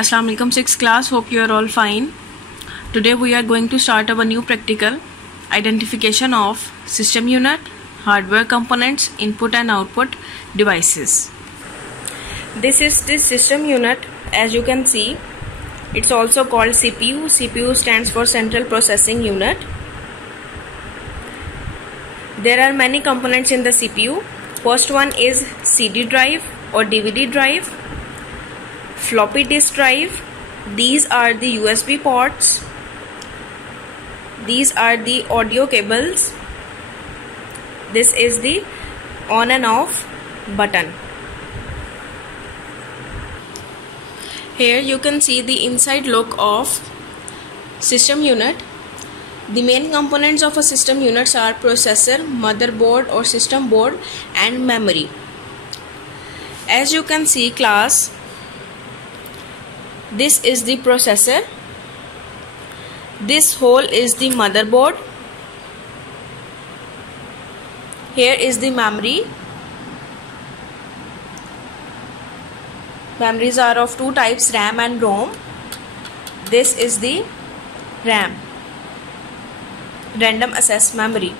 Assalamu alaikum 6th class, hope you are all fine. Today we are going to start our new practical, identification of system unit, hardware components, input and output devices. This is the system unit. As you can see, it's also called CPU. CPU stands for Central Processing Unit. There are many components in the CPU. First one is CD drive or DVD drive, floppy disk drive. These are the USB ports. These are the audio cables. This is the on and off button. Here you can see the inside look of system unit. The main components of a system unit are processor, motherboard or system board and memory. As you can see class, this is the processor. This hole is the motherboard. Here is the memory. Memories are of two types, RAM and ROM. This is the RAM, random access memory.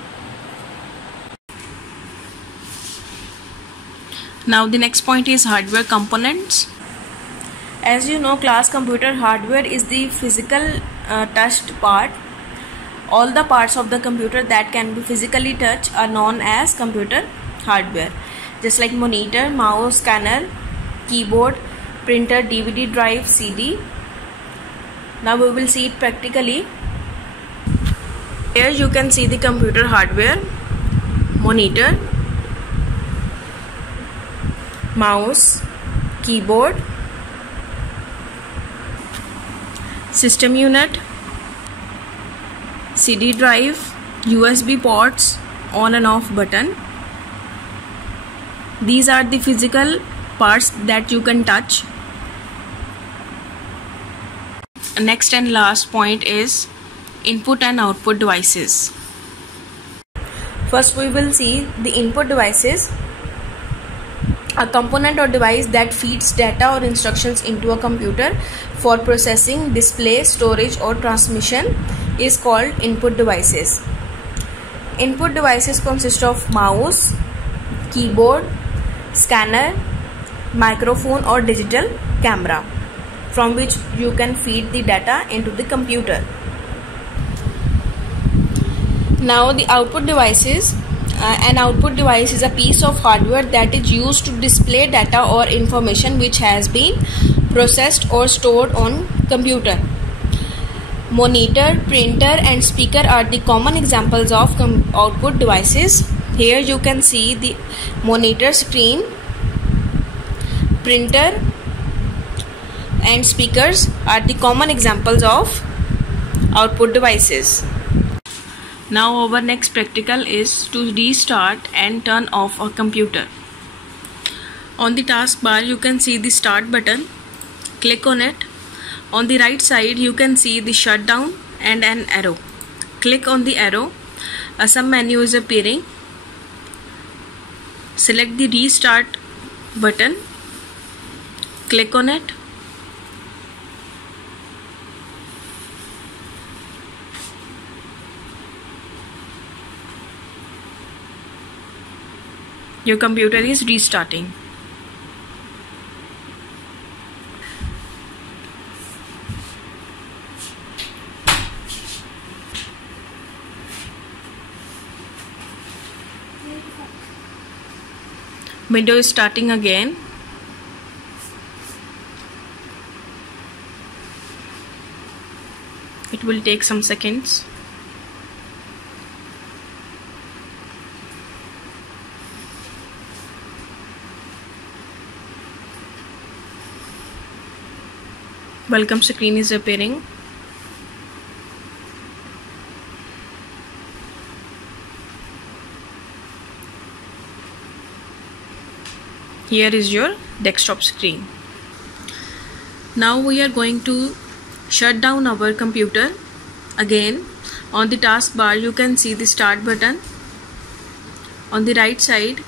Now the next point is hardware components. As you know class, computer hardware is the physical touched part. All the parts of the computer that can be physically touched are known as computer hardware, just like monitor, mouse, scanner, keyboard, printer, DVD drive, CD. Now we will see it practically. Here you can see the computer hardware: monitor, mouse, keyboard, system unit, CD drive, USB ports, on and off button. These are the physical parts that you can touch. Next and last point is input and output devices. First we will see the input devices. A component or device that feeds data or instructions into a computer for processing, display, storage or transmission is called input devices. Input devices consist of mouse, keyboard, scanner, microphone or digital camera, from which you can feed the data into the computer. Now the output devices. An output device is a piece of hardware that is used to display data or information which has been processed or stored on computer. Monitor, printer and speaker are the common examples of output devices. Here you can see the monitor screen, printer and speakers are the common examples of output devices. Now our next practical is to restart and turn off a computer. On the taskbar you can see the start button. Click on it. On the right side you can see the shutdown and an arrow. Click on the arrow. A sub menu is appearing. Select the restart button. Click on it. Your computer is restarting. Window is starting again. It will take some seconds. Welcome screen is appearing. Here is your desktop screen. Now we are going to shut down our computer. Again, on the taskbar you can see the start button. On the right side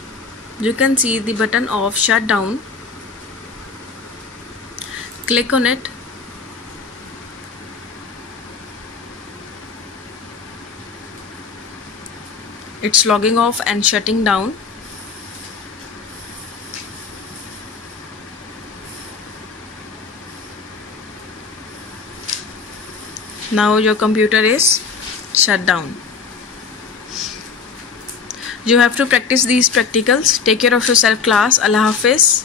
you can see the button of shutdown. Click on it. It's logging off and shutting down. Now your computer is shut down. You have to practice these practicals. Take care of yourself, class. Allah Hafiz.